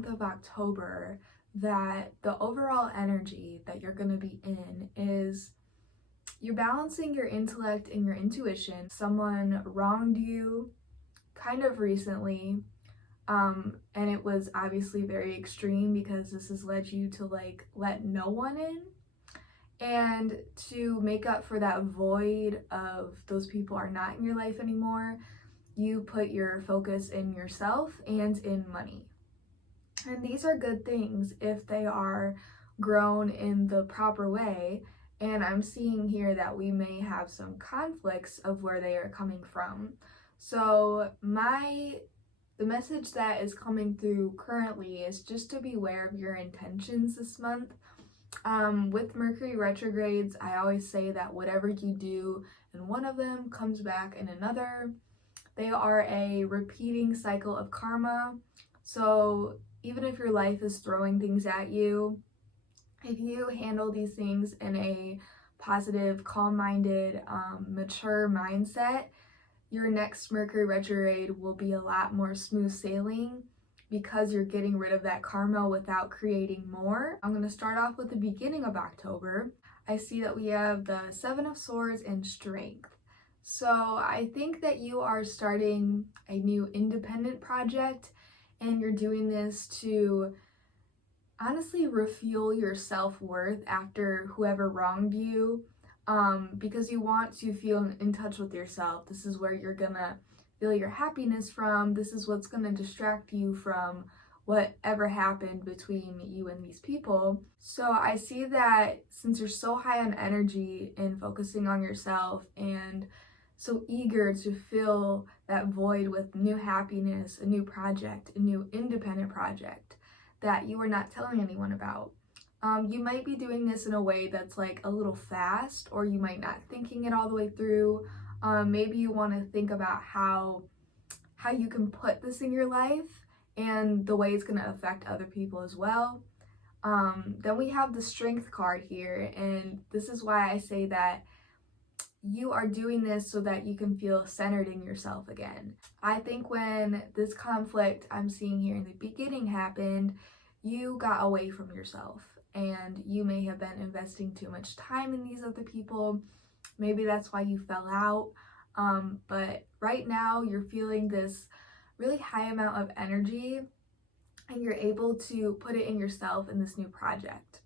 month of October that the overall energy that you're going to be in is you're balancing your intellect and your intuition. Someone wronged you kind of recently, and it was obviously very extreme because this has led you to like let no one in. And to make up for that void of those people are not in your life anymore, you put your focus in yourself and in money. And these are good things if they are grown in the proper way. And I'm seeing here that we may have some conflicts of where they are coming from. So the message that is coming through currently is just to beware of your intentions this month. With Mercury retrogrades, I always say that whatever you do in one of them comes back in another. They are a repeating cycle of karma. So even if your life is throwing things at you, if you handle these things in a positive, calm-minded, mature mindset, your next Mercury retrograde will be a lot more smooth sailing because you're getting rid of that karma without creating more. I'm going to start off with the beginning of October. I see that we have the Seven of Swords and Strength. So I think that you are starting a new independent project, and you're doing this to honestly refuel your self-worth after whoever wronged you, because you want to feel in touch with yourself. This is where you're gonna feel your happiness from. This is what's gonna distract you from whatever happened between you and these people. So I see that since you're so high on energy and focusing on yourself and so eager to fill that void with new happiness, a new project, a new independent project that you are not telling anyone about. You might be doing this in a way that's like a little fast, or you might not thinking it all the way through. Maybe you want to think about how you can put this in your life and the way it's going to affect other people as well. Then we have the Strength card here, and this is why I say that you are doing this so that you can feel centered in yourself again. I think when this conflict I'm seeing here in the beginning happened, you got away from yourself and you may have been investing too much time in these other people. Maybe that's why you fell out. But right now you're feeling this really high amount of energy and you're able to put it in yourself in this new project.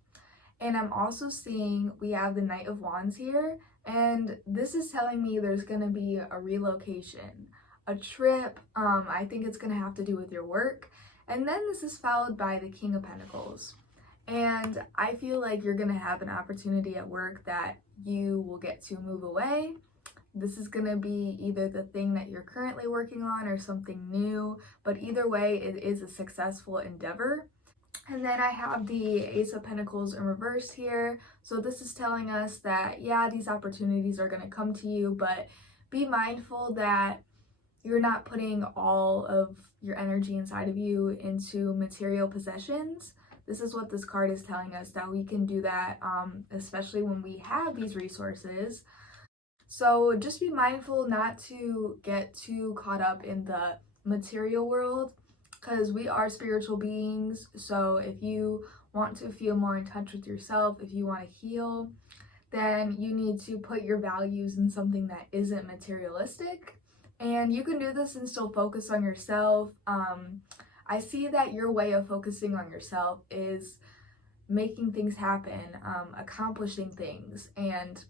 And I'm also seeing we have the Knight of Wands here, and this is telling me there's going to be a relocation, a trip. I think it's going to have to do with your work. And then this is followed by the King of Pentacles. And I feel like you're going to have an opportunity at work that you will get to move away. This is going to be either the thing that you're currently working on or something new, but either way, it is a successful endeavor. And then I have the Ace of Pentacles in reverse here. So this is telling us that, yeah, these opportunities are going to come to you, but be mindful that you're not putting all of your energy inside of you into material possessions. This is what this card is telling us, that we can do that, especially when we have these resources. So just be mindful not to get too caught up in the material world, because we are spiritual beings. So if you want to feel more in touch with yourself, if you want to heal, then you need to put your values in something that isn't materialistic. And you can do this and still focus on yourself. I see that your way of focusing on yourself is making things happen, accomplishing things. And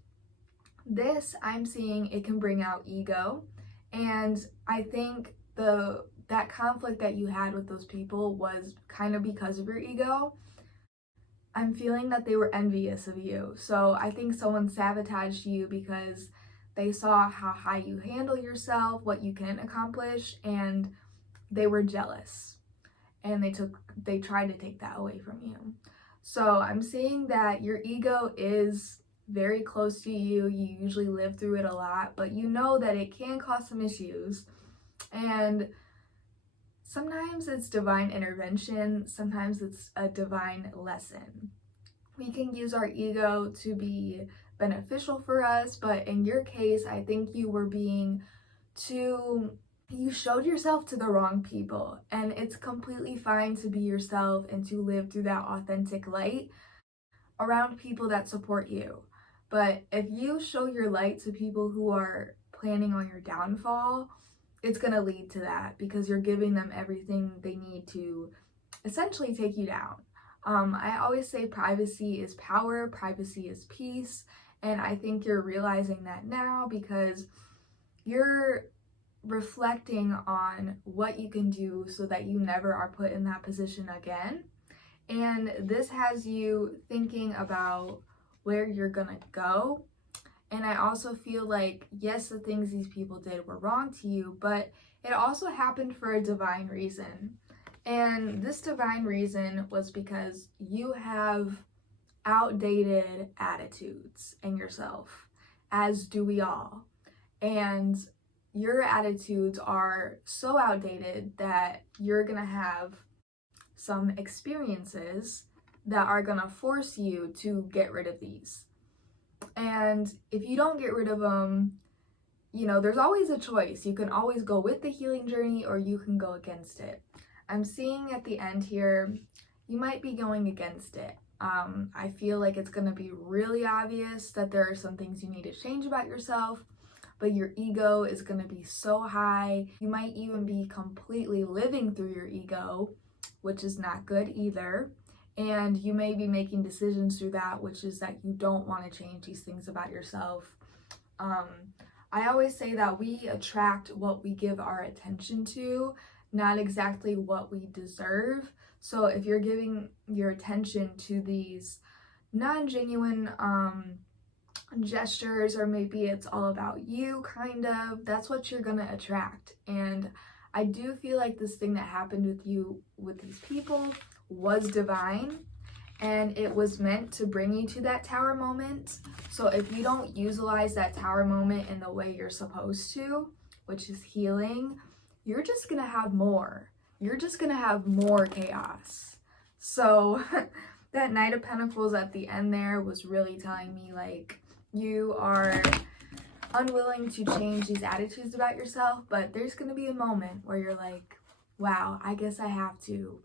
this, I'm seeing it can bring out ego. And I think that conflict that you had with those people was kind of because of your ego. I'm feeling that they were envious of you. So I think someone sabotaged you because they saw how high you handle yourself, what you can accomplish, and they were jealous. And they tried to take that away from you. So I'm seeing that your ego is very close to you. You usually live through it a lot, but you know that it can cause some issues. And sometimes it's divine intervention, sometimes it's a divine lesson. We can use our ego to be beneficial for us, but in your case, I think you were being too you showed yourself to the wrong people, and it's completely fine to be yourself and to live through that authentic light around people that support you. But if you show your light to people who are planning on your downfall, it's going to lead to that because you're giving them everything they need to essentially take you down. I always say privacy is power, privacy is peace, and I think you're realizing that now because you're reflecting on what you can do so that you never are put in that position again. And this has you thinking about where you're gonna go. And I also feel like, yes, the things these people did were wrong to you, but it also happened for a divine reason. And this divine reason was because you have outdated attitudes in yourself, as do we all. And your attitudes are so outdated that you're gonna have some experiences that are gonna force you to get rid of these. And if you don't get rid of them, you know, there's always a choice. You can always go with the healing journey or you can go against it. I'm seeing at the end here, you might be going against it. I feel like it's gonna be really obvious that there are some things you need to change about yourself, but your ego is going to be so high. You might even be completely living through your ego, which is not good either. And you may be making decisions through that, which is that you don't want to change these things about yourself. I always say that we attract what we give our attention to, not exactly what we deserve. So if you're giving your attention to these non-genuine gestures, or maybe it's all about you, kind of, that's what you're gonna attract. And I do feel like this thing that happened with you with these people was divine, and it was meant to bring you to that tower moment. So if you don't utilize that tower moment in the way you're supposed to, which is healing, you're just gonna have more. You're just gonna have more chaos. So that Knight of Pentacles at the end there was really telling me, like, you are unwilling to change these attitudes about yourself, but there's going to be a moment where you're like, wow, I guess I have to.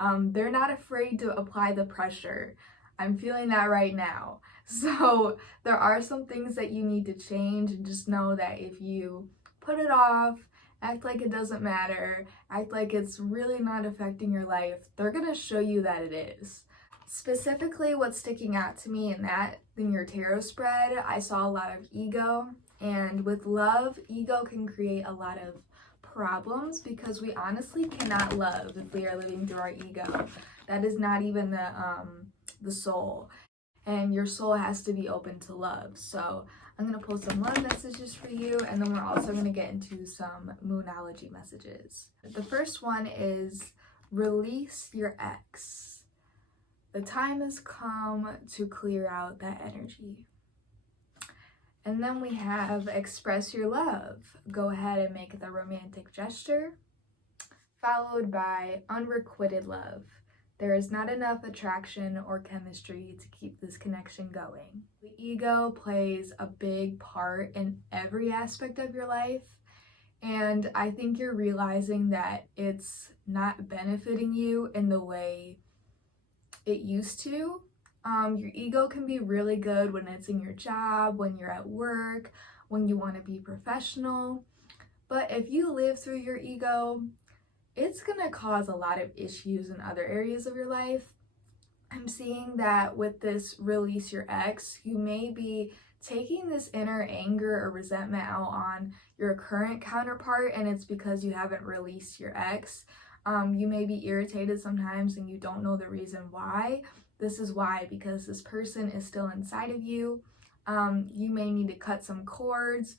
They're not afraid to apply the pressure. I'm feeling that right now. So there are some things that you need to change, and just know that if you put it off, act like it doesn't matter, act like it's really not affecting your life, they're going to show you that it is. Specifically, what's sticking out to me in your tarot spread, I saw a lot of ego, and with love, ego can create a lot of problems because we honestly cannot love if we are living through our ego. That is not even the soul, and your soul has to be open to love. So I'm gonna pull some love messages for you, and then we're also gonna get into some Moonology messages. The first one is release your ex. The time has come to clear out that energy. And then we have express your love. Go ahead and make the romantic gesture, followed by unrequited love. There is not enough attraction or chemistry to keep this connection going. The ego plays a big part in every aspect of your life, and I think you're realizing that it's not benefiting you in the way it used to. Your ego can be really good when it's in your job, when you're at work, when you want to be professional. But if you live through your ego, it's gonna cause a lot of issues in other areas of your life. I'm seeing that with this release your ex, you may be taking this inner anger or resentment out on your current counterpart, and it's because you haven't released your ex. You may be irritated sometimes and you don't know the reason why. This is why, because this person is still inside of you. You may need to cut some cords.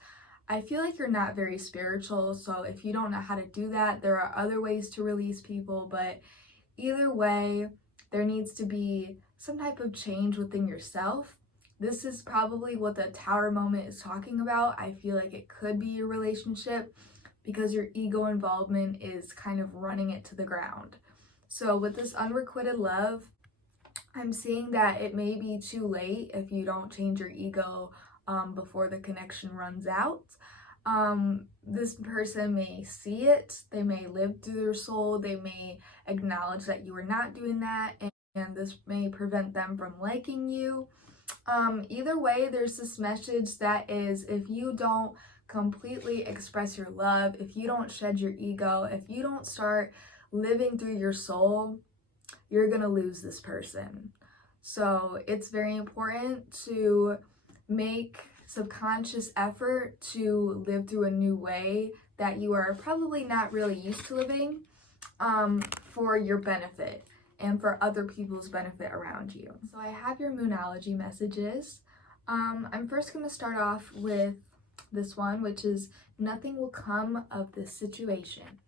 I feel like you're not very spiritual, so if you don't know how to do that, there are other ways to release people, but either way, there needs to be some type of change within yourself. This is probably what the tower moment is talking about. I feel like it could be your relationship, because your ego involvement is kind of running it to the ground. So with this unrequited love, I'm seeing that it may be too late if you don't change your ego before the connection runs out. This person may see it, they may live through their soul, they may acknowledge that you are not doing that, and this may prevent them from liking you. Either way, there's this message that is, if you don't completely express your love, if you don't shed your ego, if you don't start living through your soul, you're gonna lose this person. So it's very important to make subconscious effort to live through a new way that you are probably not really used to living, for your benefit and for other people's benefit around you. So I have your Moonology messages. I'm first going to start off with this one, which is nothing will come of this situation.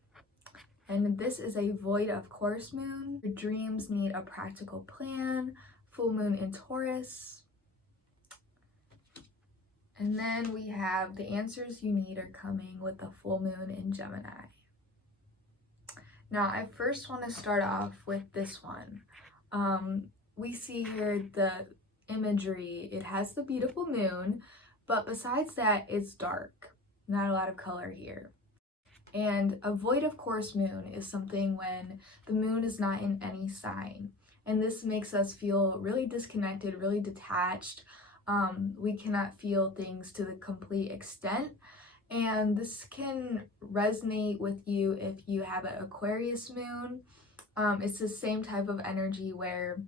And this is a void of course moon. Your dreams need a practical plan. Full moon in Taurus. And then we have the answers you need are coming with the full moon in Gemini. Now, I first want to start off with this one. We see here the imagery. It has the beautiful moon, but besides that, it's dark. Not a lot of color here. And a void of course moon is something when the moon is not in any sign. And this makes us feel really disconnected, really detached. We cannot feel things to the complete extent. And this can resonate with you if you have an Aquarius moon. It's the same type of energy where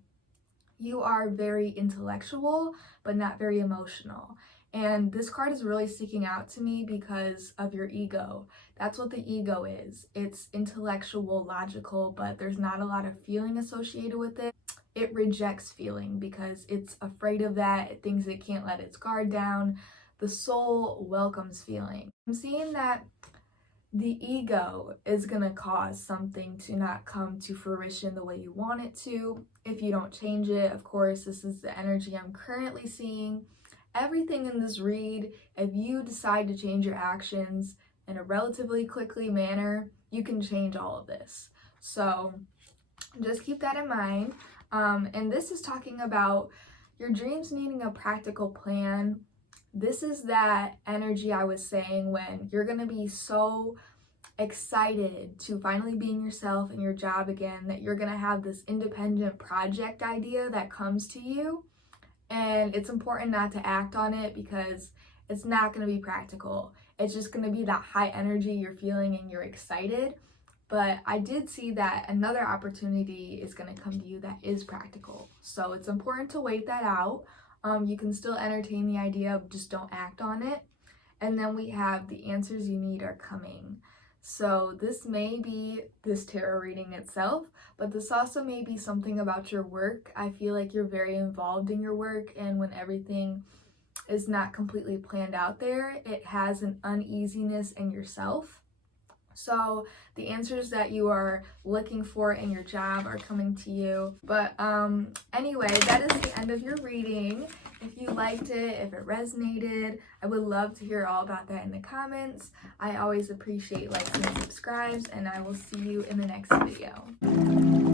you are very intellectual, but not very emotional. And this card is really sticking out to me because of your ego. That's what the ego is. It's intellectual, logical, but there's not a lot of feeling associated with it. It rejects feeling because it's afraid of that. It thinks it can't let its guard down. The soul welcomes feeling. I'm seeing that the ego is going to cause something to not come to fruition the way you want it to if you don't change it. Of course, this is the energy I'm currently seeing. Everything in this read, if you decide to change your actions in a relatively quickly manner, you can change all of this. So just keep that in mind. And this is talking about your dreams needing a practical plan. This is that energy I was saying when you're going to be so excited to finally being yourself in your job again that you're going to have this independent project idea that comes to you. And it's important not to act on it because it's not going to be practical. It's just going to be that high energy you're feeling and you're excited. But I did see that another opportunity is going to come to you that is practical. So it's important to wait that out. You can still entertain the idea, but just don't act on it. And then we have the answers you need are coming. So this may be this tarot reading itself, but this also may be something about your work. I feel like you're very involved in your work, and when everything is not completely planned out there, it has an uneasiness in yourself. So the answers that you are looking for in your job are coming to you. But anyway, that is the end of your reading. If you liked it, if it resonated, I would love to hear all about that in the comments. I always appreciate likes and subscribes, and I will see you in the next video.